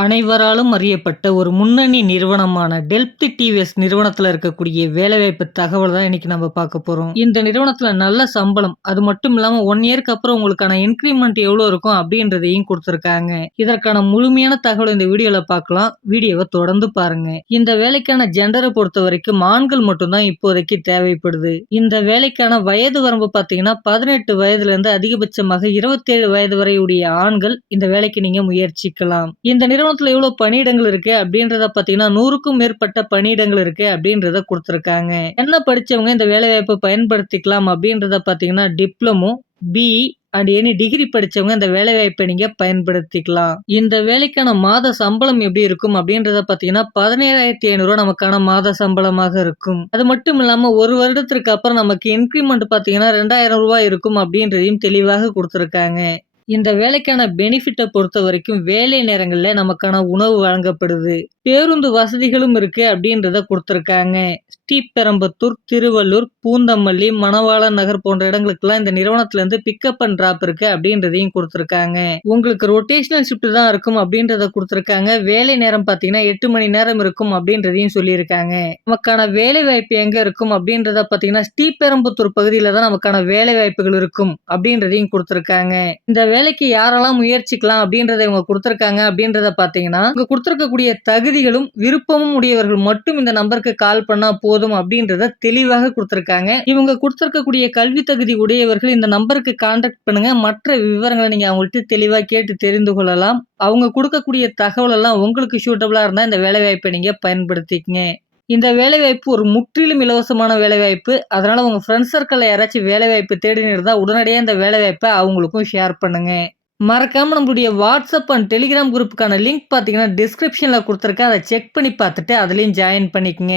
அனைவராலும் அறியப்பட்ட ஒரு முன்னணி நிறுவனமான டெல்பி டிவிஎஸ் நிறுவனத்தில் இருக்கக்கூடிய வேலைவாய்ப்பு தகவல் தான் இன்னைக்கு நம்ம பார்க்க போகிறோம் இந்த நிறுவனத்தில் நல்ல சம்பளம், அது மட்டும் இல்லாமல் ஒன் இயர்க்கு அப்புறம் உங்களுக்கான இன்க்ரிமெண்ட் எவ்வளோ இருக்கும் அப்படின்றதையும் கொடுத்துருக்காங்க இதற்கான முழுமையான தகவல் இந்த வீடியோவில் பார்க்கலாம். வீடியோவை தொடர்ந்து பாருங்க. இந்த வேலைக்கான ஜென்டரை பொறுத்த வரைக்கும் ஆண்கள் மட்டும் தான் இப்போதைக்கு தேவைப்படுது. இந்த வேலைக்கான வயது வரம்பு பார்த்தீங்கன்னா பதினெட்டு வயதுலேருந்து அதிகபட்சமாக 27 வயது வரை உடைய ஆண்கள் இந்த வேலைக்கு நீங்கள் முயற்சிக்கலாம். இந்த நிறுவனம் நிறுவனத்தில் இவ்வளோ பணியிடங்கள் இருக்குது அப்படின்றத பார்த்தீங்கன்னா 100க்கும் மேற்பட்ட பணியிடங்கள் இருக்குது அப்படின்றத கொடுத்துருக்காங்க என்ன படிச்சவங்க இந்த வேலைவாய்ப்பை பயன்படுத்திக்கலாம் அப்படின்றத பார்த்தீங்கன்னா diploma, BE and any degree படித்தவங்க இந்த வேலைவாய்ப்பை நீங்கள் பயன்படுத்திக்கலாம். இந்த வேலைக்கான மாத சம்பளம் எப்படி இருக்கும் அப்படின்றத பார்த்தீங்கன்னா பதினேழாயிரத்தி ஐநூறுரூவா நமக்கான மாத சம்பளமாக இருக்கும். அது மட்டும் இல்லாமல் ஒரு வருடத்திற்கு அப்புறம் நமக்கு இன்க்ரிமெண்ட் பார்த்தீங்கன்னா ரெண்டாயிரம் ரூபாய் இருக்கும் அப்படின்றதையும் தெளிவாக கொடுத்துருக்காங்க இந்த வேலைக்கான பெனிஃபிட்டை பொறுத்த வரைக்கும் வேலை நேரங்களில் நமக்கான உணவு வழங்கப்படுது. பேருந்து வசதிகளும் இருக்கு அப்படின்றத கொடுத்துருக்காங்க ஸ்ரீபெரம்பத்தூர் திருவள்ளூர், பூந்தமல்லி, மணவாளன் நகர் போன்ற இடங்களுக்கெல்லாம் இந்த நிறுவனத்துல இருந்து பிக்கப் அண்ட் டிராப் இருக்கு அப்படின்றதையும் கொடுத்துருக்காங்க. உங்களுக்கு ரொட்டேஷனல் ஷிஃப்ட் தான் இருக்கும் அப்படின்றத கொடுத்துருக்காங்க. வேலை நேரம் பார்த்தீங்கன்னா எட்டு மணி நேரம் இருக்கும் அப்படின்றதையும் சொல்லியிருக்காங்க. நமக்கான வேலைவாய்ப்பு எங்க இருக்கும் அப்படின்றத பார்த்தீங்கன்னா ஸ்ரீபெரம்பத்தூர் பகுதியில தான் நமக்கான வேலைவாய்ப்புகள் இருக்கும் அப்படின்றதையும் கொடுத்துருக்காங்க. இந்த வேலைக்கு யாரெல்லாம் முயற்சிக்கலாம் அப்படின்றத இவங்க கொடுத்துருக்காங்க அப்படின்றத பார்த்தீங்கன்னா, இங்க கொடுத்துருக்கக்கூடிய தகுதிகளும், விருப்பமும் உடையவர்கள் மட்டும் இந்த நம்பருக்கு கால் பண்ணா போதும். போதும் அப்படின்றத தெளிவாக கொடுத்துருக்காங்க இவங்க கொடுத்துருக்கக்கூடிய கல்வி தகுதி உடையவர்கள் இந்த நம்பருக்கு கான்டாக்ட் பண்ணுங்க. மற்ற விவரங்களை நீங்க அவங்கள்ட்ட தெளிவா கேட்டு தெரிந்து கொள்ளலாம். அவங்க கொடுக்கக்கூடிய தகவல் எல்லாம் உங்களுக்கு சூட்டபிளா இருந்தா இந்த வேலைவாய்ப்பை நீங்க பயன்படுத்திக்கங்க. இந்த வேலைவாய்ப்பு ஒரு முற்றிலும் இலவசமான வேலைவாய்ப்பு. அதனால உங்க ஃப்ரெண்ட்ஸ் சர்க்கிளில் யாராச்சும் வேலைவாய்ப்பு தேடின்னு இருந்தால் உடனடியாக இந்த வேலைவாய்ப்பை அவங்களுக்கும் ஷேர் பண்ணுங்க. மறக்காம நம்மளுடைய வாட்ஸ்அப் அண்ட் டெலிகிராம் குரூப்புக்கான லிங்க் பார்த்தீங்கன்னா டிஸ்கிரிப்ஷனில் கொடுத்துருக்கேன் அதை செக் பண்ணி பார்த்துட்டு அதுலேயும் ஜாயின் பண்ணிக்கங்க.